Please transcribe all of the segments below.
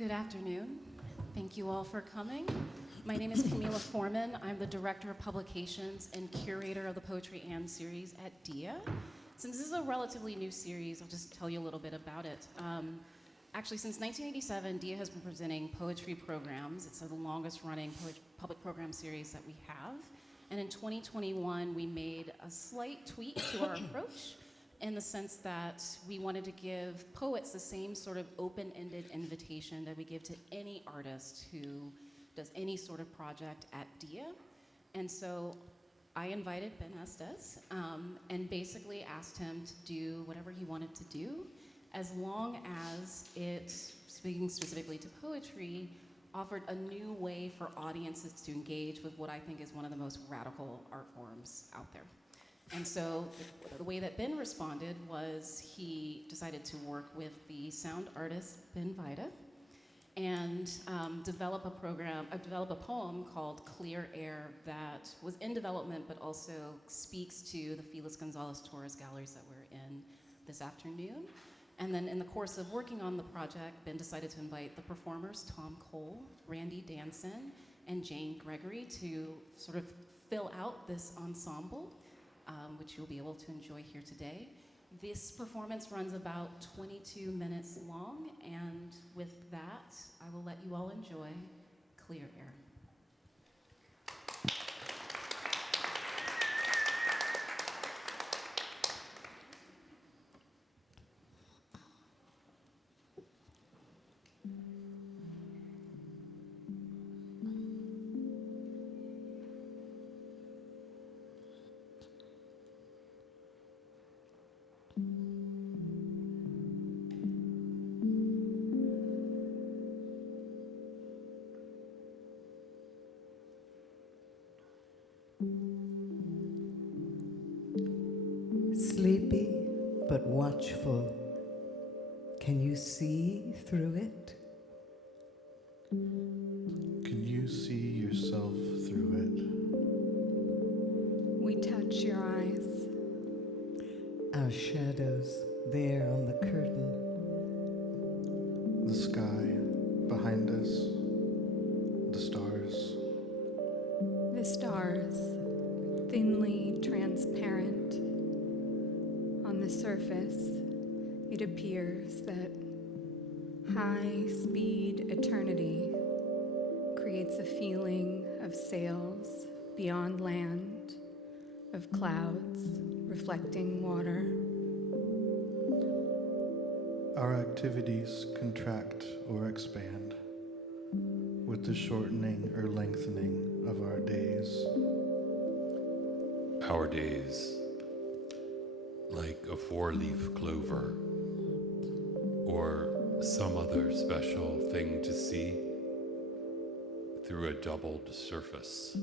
Good afternoon. Thank you all for coming. My name is Camila Foreman. I'm the Director of Publications and Curator of the Poetry and series at DIA. Since this is a relatively new series, I'll just tell you a little bit about it. Actually, since 1987, DIA has been presenting poetry programs. It's the longest running public program series that we have. And in 2021, we made a slight tweak to our approach in the sense that we wanted to give poets the same sort of open-ended invitation that we give to any artist who does any sort of project at DIA. And so I invited Ben Estes and basically asked him to do whatever he wanted to do, as long as it, speaking specifically to poetry, offered a new way for audiences to engage with what I think is one of the most radical art forms out there. And so the way that Ben responded was he decided to work with the sound artist Ben Vida and develop a poem called Clear Air that was in development but also speaks to the Felix Gonzalez-Torres galleries that we're in this afternoon. And then in the course of working on the project, Ben decided to invite the performers Tom Cole, Randy Danson, and Jane Gregory to sort of fill out this ensemble, which you'll be able to enjoy here today. This performance runs about 22 minutes long, and with that, I will let you all enjoy Clear Air. Sleepy but watchful, can you see through it? Can you see yourself through it? We touch your eyes. Our shadows there on the curtain. The sky behind us, the stars. The stars, thinly transparent. On the surface, it appears that high-speed eternity creates a feeling of sails beyond land, of clouds reflecting water. Our activities contract or expand with the shortening or lengthening of our days. Our days, like a four-leaf clover or some other special thing to see through a doubled surface,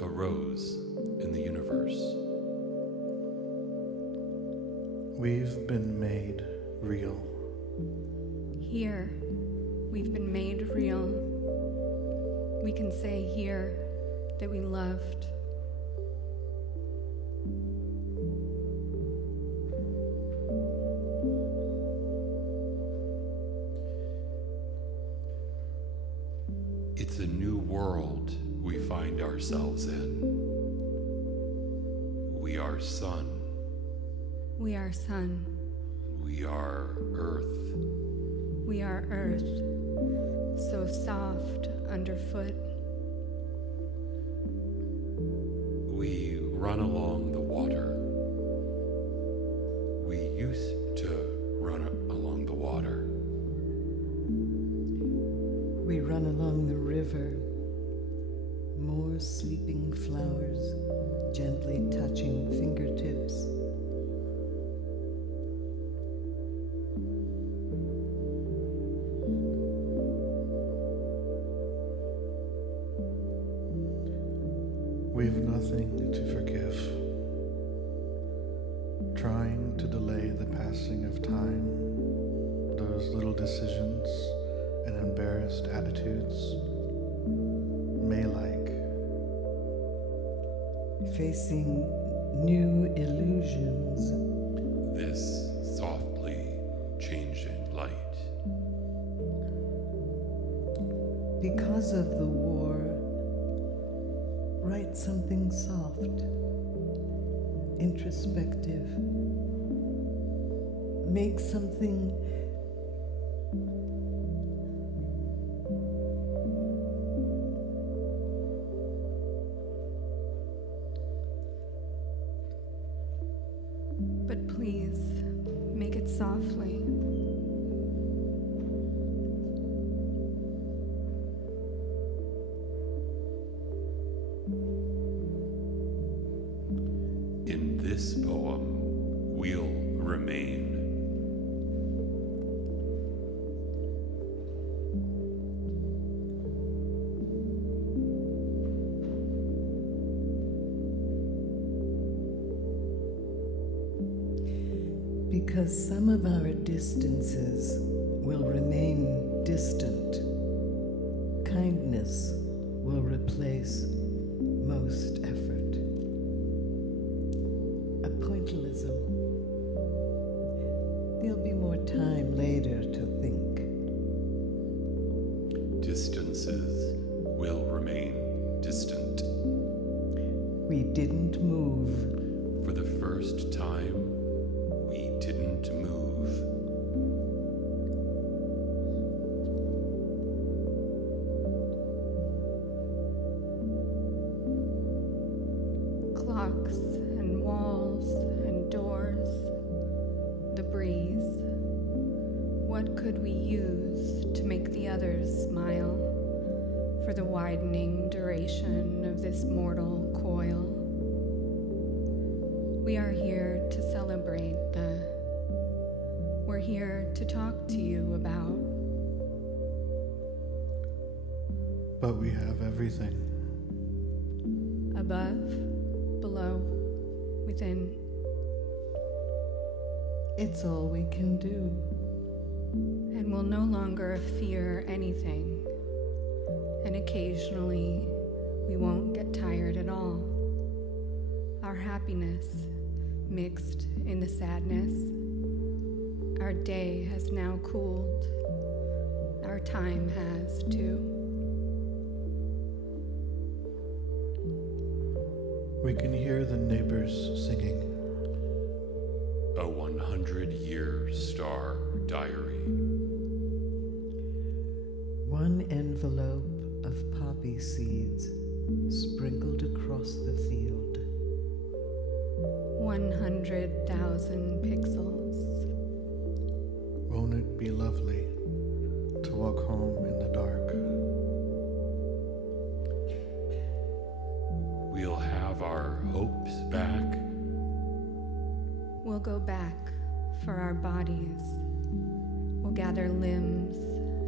a rose in the universe. We've been made real. Here, we've been made real. We can say here that we loved. It's a new world we find ourselves in. We are sun. We are sun. We are earth. We are earth, so soft underfoot. We run along the water. We used to run along the water. We run along the river, more sleeping flowers gently touching fingertips. We've nothing to forgive. Trying to delay the passing of time, those little decisions and embarrassed attitudes, May-like. Facing new illusions. This softly changing light. because of the war, write something soft, introspective. Make something But please, make it softly. In this poem, we'll remain. because some of our distances will remain distant. Kindness will replace most effort. A pointillism. There'll be more time later to think. Distances will remain distant. We didn't move. For the first time, we didn't move. Clocks and walls and doors, the breeze. What could we use to make the others smile for the widening duration of this mortal coil? We are here to celebrate we're here to talk to you about. But we have everything. Above, below, within. It's all we can do. And will no longer fear anything. And occasionally, we won't get tired at all. Our happiness mixed in the sadness. Our day has now cooled. Our time has too. We can hear the neighbors singing. A 100-year star diary. One envelope of poppy seeds sprinkled across the field. 100,000 pixels. Won't it be lovely to walk home in the dark? We'll have our hopes back. We'll go back for our bodies. We'll gather limbs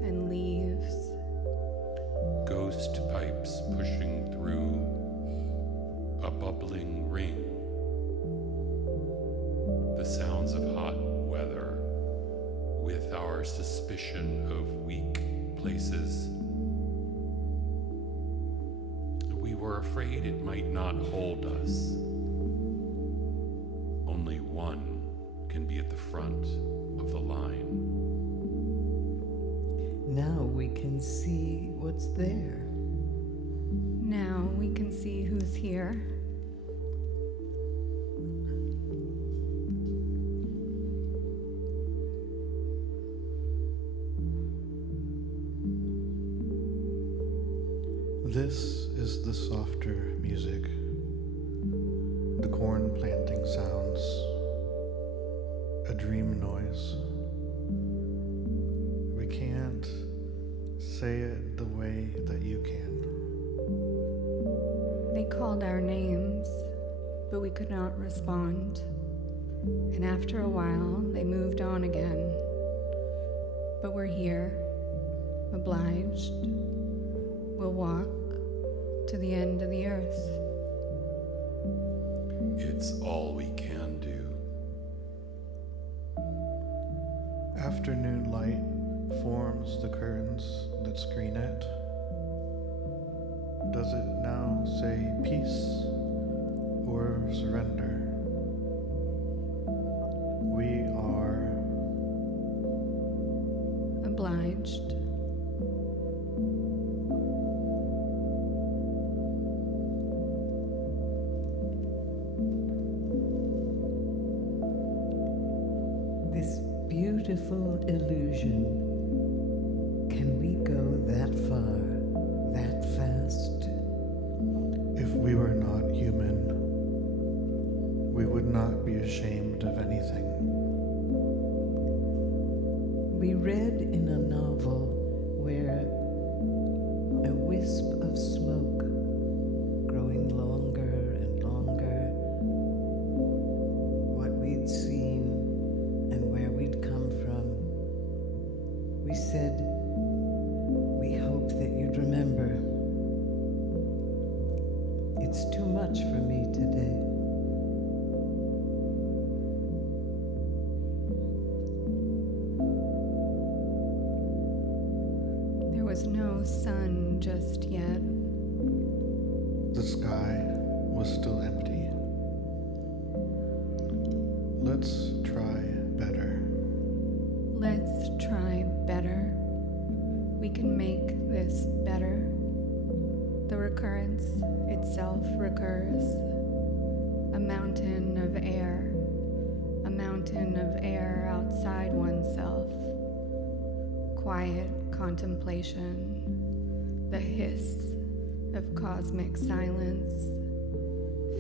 and leaves. Ghost pipes pushing through a bubbling ring. The sounds of hot weather with our suspicion of weak places. We were afraid it might not hold us. Only one can be at the front of the line. Now we can see what's there. Now we can see who's here. This is the softer music, the corn planting sounds, a dream noise. We can't say it the way that you can. They called our names, but we could not respond. And after a while, they moved on again. But we're here, obliged. We'll walk to the end of the earth. It's all we can do. Afternoon light forms the curtains that screen it. Does it now say peace or surrender? We are Obliged. beautiful illusion. Can we go that far, that fast? If we were not human, we would not be ashamed of anything. We read in a novel where a wisp of smoke, growing longer and longer, what we'd seen and where we'd come from. We said, we hope that you'd remember. It's too much for me today. There was no sun just yet. The sky was still empty. Let's try better. Let's try better. We can make this better. The recurrence itself recurs. A mountain of air outside oneself. Quiet contemplation, the hiss of cosmic silence,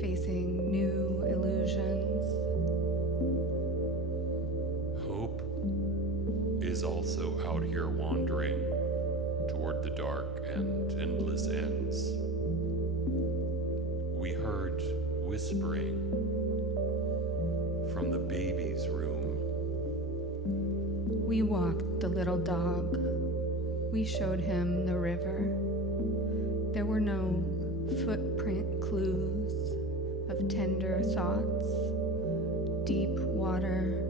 facing new illusions. Hope is also out here wandering toward the dark and endless ends. We heard whispering from the baby's room. We walked the little dog. We showed him the river. There were no footprint clues of tender thoughts, deep water,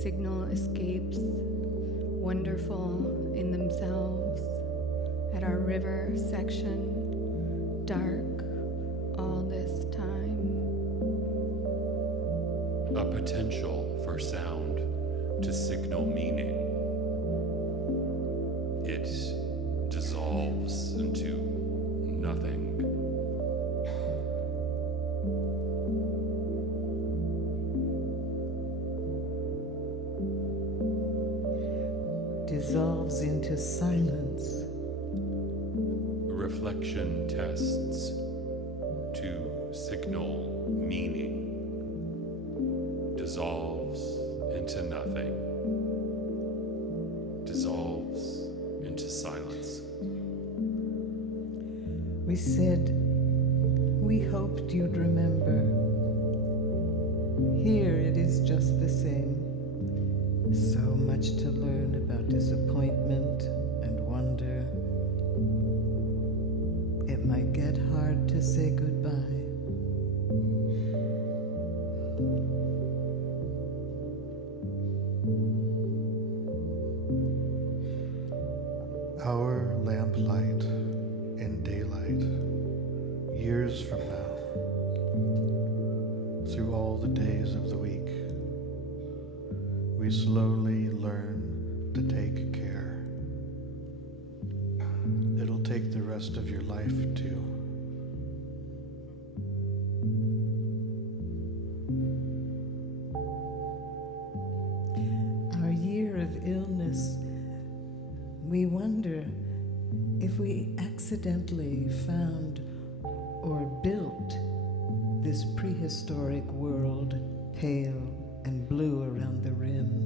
signal escapes, wonderful in themselves. At our river section, dark all this time. A potential for sound to signal meaning. It dissolves into nothing. Dissolves into silence. Reflection tests to signal meaning. Dissolves into nothing. Dissolves into silence. We said, we hoped you'd remember. Here it is just the same. So much to learn about disappointment and wonder. It might get hard to say goodbye. Our lamplight in daylight, years from now, through all the days of the week, we slowly learn to take care. It'll take the rest of your life too. Our year of illness, we wonder if we accidentally found or built this prehistoric world, pale and blue around the rim.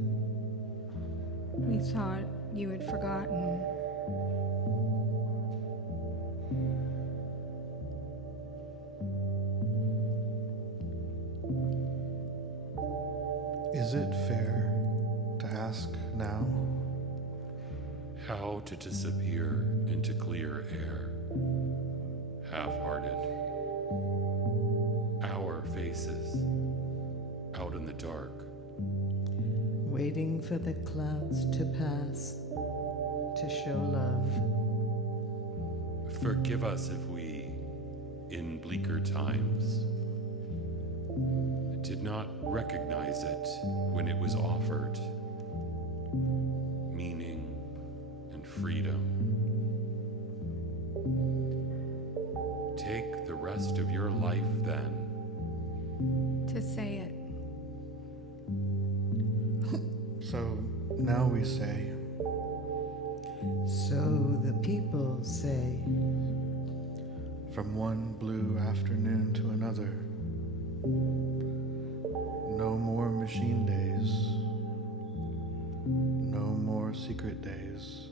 We thought you had forgotten. Is it fair to ask now? How to disappear into clear air, half-hearted. Our faces out in the dark. Waiting for the clouds to pass, to show love. Forgive us if we, in bleaker times, did not recognize it when it was offered. Meaning and freedom. Take the rest of your life then. To say it. So Now we say, So the people say, from one blue afternoon to another, no more machine days, no more secret days.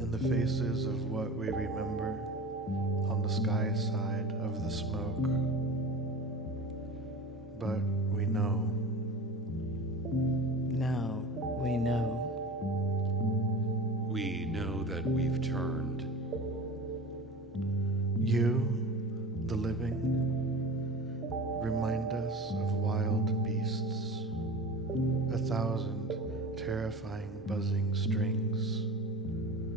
In the faces of what we remember, on the sky side of the smoke. But we know. now we know. We know that we've turned. You, the living, remind us of wild beasts, 1,000 terrifying buzzing strings,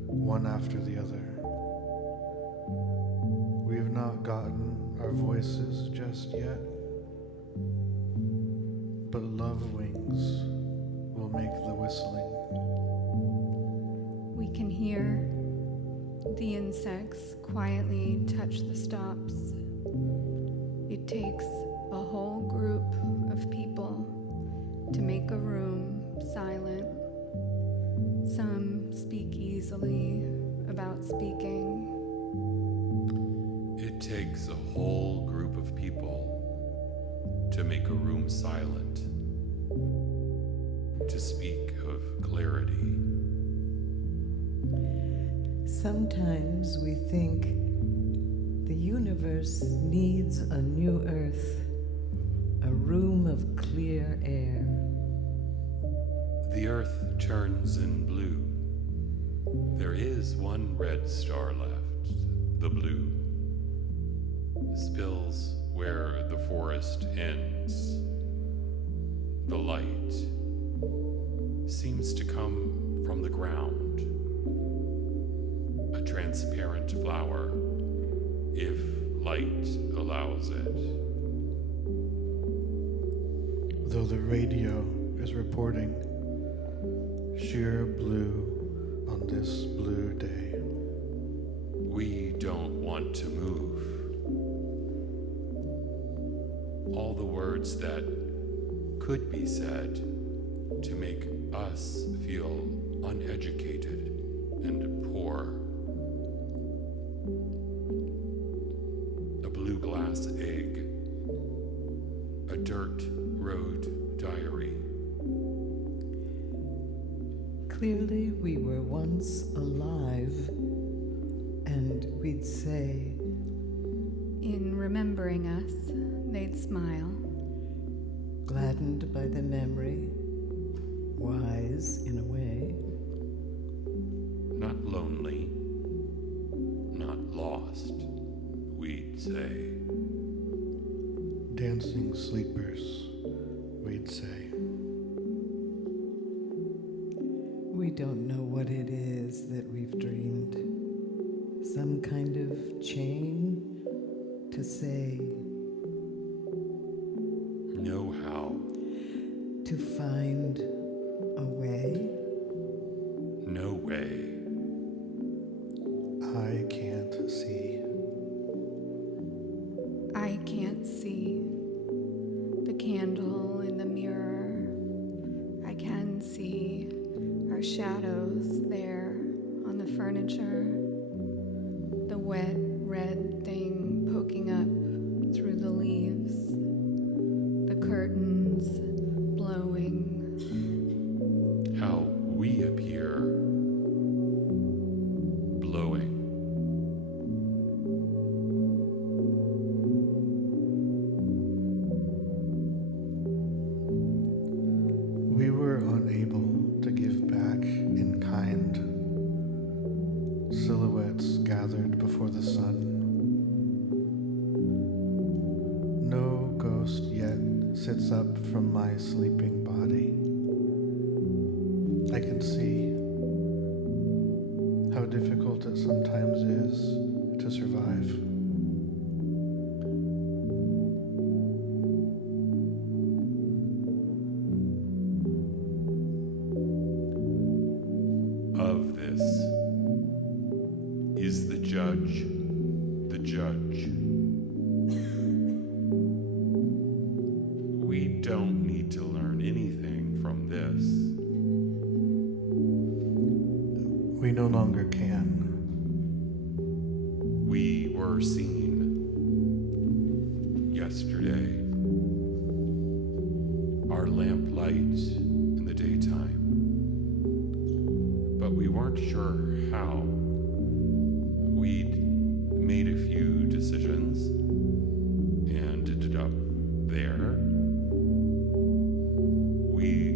one after the other. We've not gotten our voices just yet, but love wings will make the whistling. We can hear the insects quietly touch the stops. It takes a whole group of people to make a room silent. Some speak easily about speaking. It takes a whole group of people to make a room silent, to speak of clarity. Sometimes we think the universe needs a new earth, a room of clear air. The earth turns in blue. There is one red star left, the blue. Spills where the forest ends. The light seems to come from the ground. A transparent flower, if light allows it. Though the radio is reporting sheer blue on this blue day. We don't want to move. All the words that could be said to make us feel uneducated and poor. A blue glass egg, a dirt road diary. Clearly we were once alive, and we'd say, In remembering us, they'd smile. gladdened by the memory, wise in a way. Not lonely, not lost, we'd say. Dancing sleepers, we'd say. We don't know what it is that we've dreamed. Some kind of chain to say, Know how, to find a way. no way. I can't see. I can't see the candle in the mirror. I can see our shadows there on the furniture. The wet red thing poking up through the leaves. The curtains blowing. How we appear, blowing. We were unable to give back in kind. Silhouettes gathered before the sun. No ghost yet sits up from my sleeping body. I can see how difficult it sometimes is to survive. Of this is the judge, the judge. We don't need to learn anything from this. longer can. We were seen yesterday. Our lamplight in the daytime. But we weren't sure how. We'd made a few decisions and ended up there. We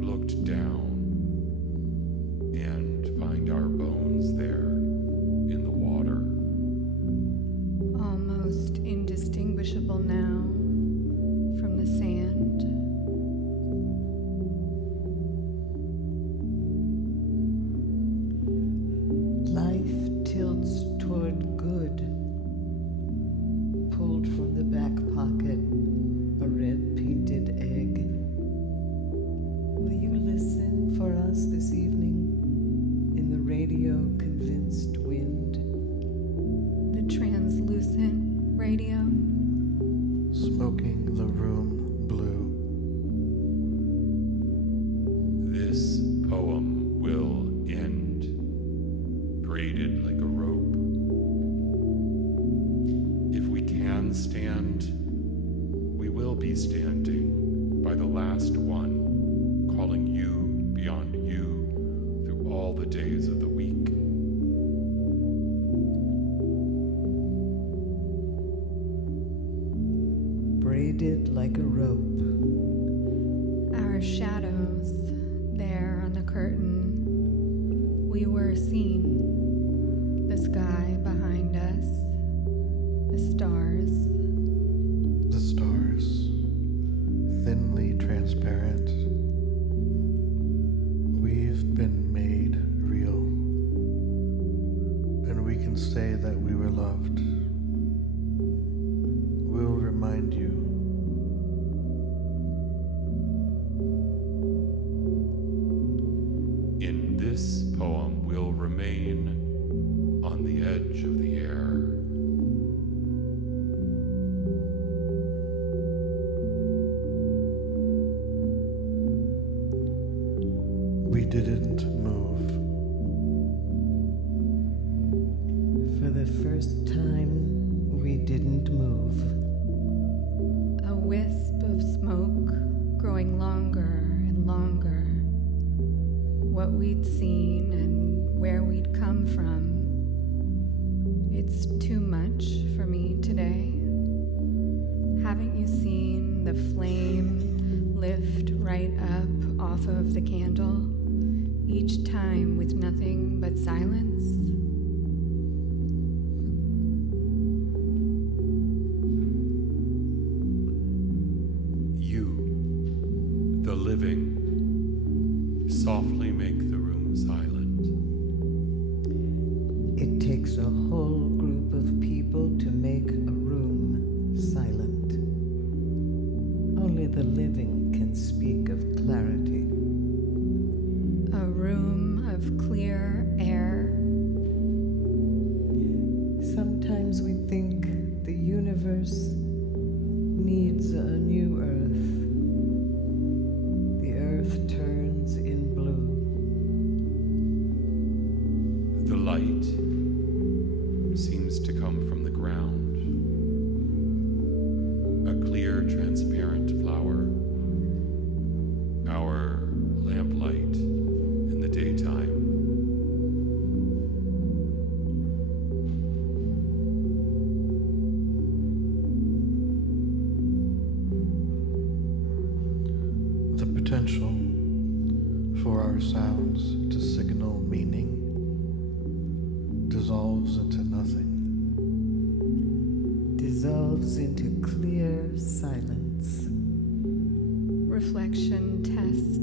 looked down and find our bones there in the water. Almost indistinguishable now from the sand. Life tilts toward good. Pulled from the back pocket, a red painted egg. Will you listen for us this evening in the radio convinced wind? The translucent radio. Smoking the room blue. This poem will end braided like a rope. If we can stand, we will be standing by the last one, calling you beyond you through all the days of the week. Braided like a rope. Our shadows there on the curtain. We were seen. The sky behind us. The stars. The stars, thinly transparent. We've been made real. And we can say that we were loved. We'll remind you. In this poem, we'll remain on the edge of the air. We didn't move. For the first time, we didn't move. A wisp of smoke growing longer and longer. What we'd seen and where we'd come from. It's too much for me today. Haven't you seen the flame lift right up off of the candle, each time with nothing but silence? You, the living, softly make the room silent. It takes a whole group of people to make a room silent. Only the living can speak of clarity. A room of clear air. Sometimes we think the universe needs a new earth. The earth turns in blue. The light seems to come from the ground. A clear, transparent flower. Our lamplight in the daytime. The potential for our sounds to signal meaning dissolves into nothing. Dissolves into clear silence. Reflection tests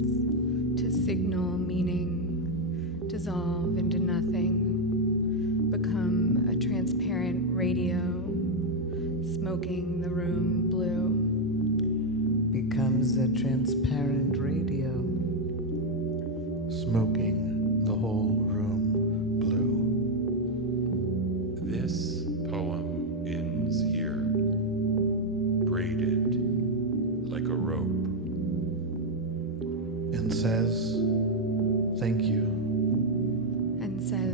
to signal meaning, dissolve into nothing, become a transparent radio, smoking the room blue. Becomes a transparent radio. Smoking the whole room blue. This poem ends here, braided like a rope. And says, thank you. And says,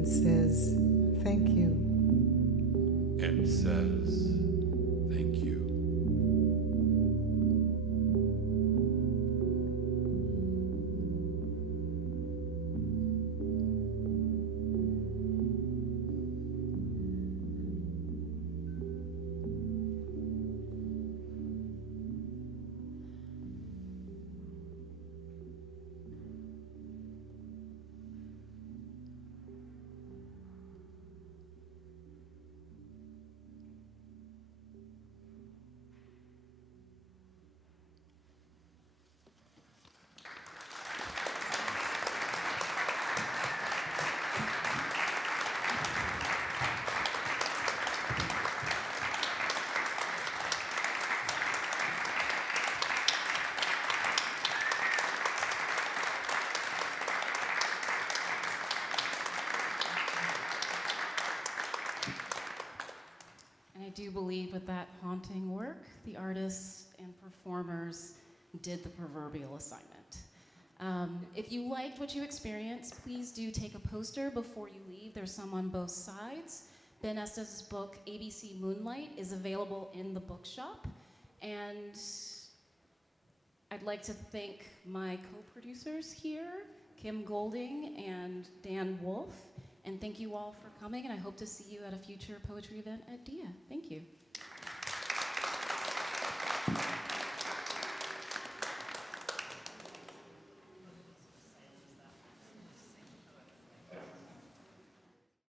and says, thank you. And says, thank you. I do believe with that haunting work, the artists and performers did the proverbial assignment. If you liked what you experienced, please do take a poster before you leave. There's some on both sides. Ben Estes' book, ABC Moonlight, is available in the bookshop. And I'd like to thank my co-producers here, Kim Golding and Dan Wolf. And thank you all for coming, and I hope to see you at a future poetry event at DIA. Thank you.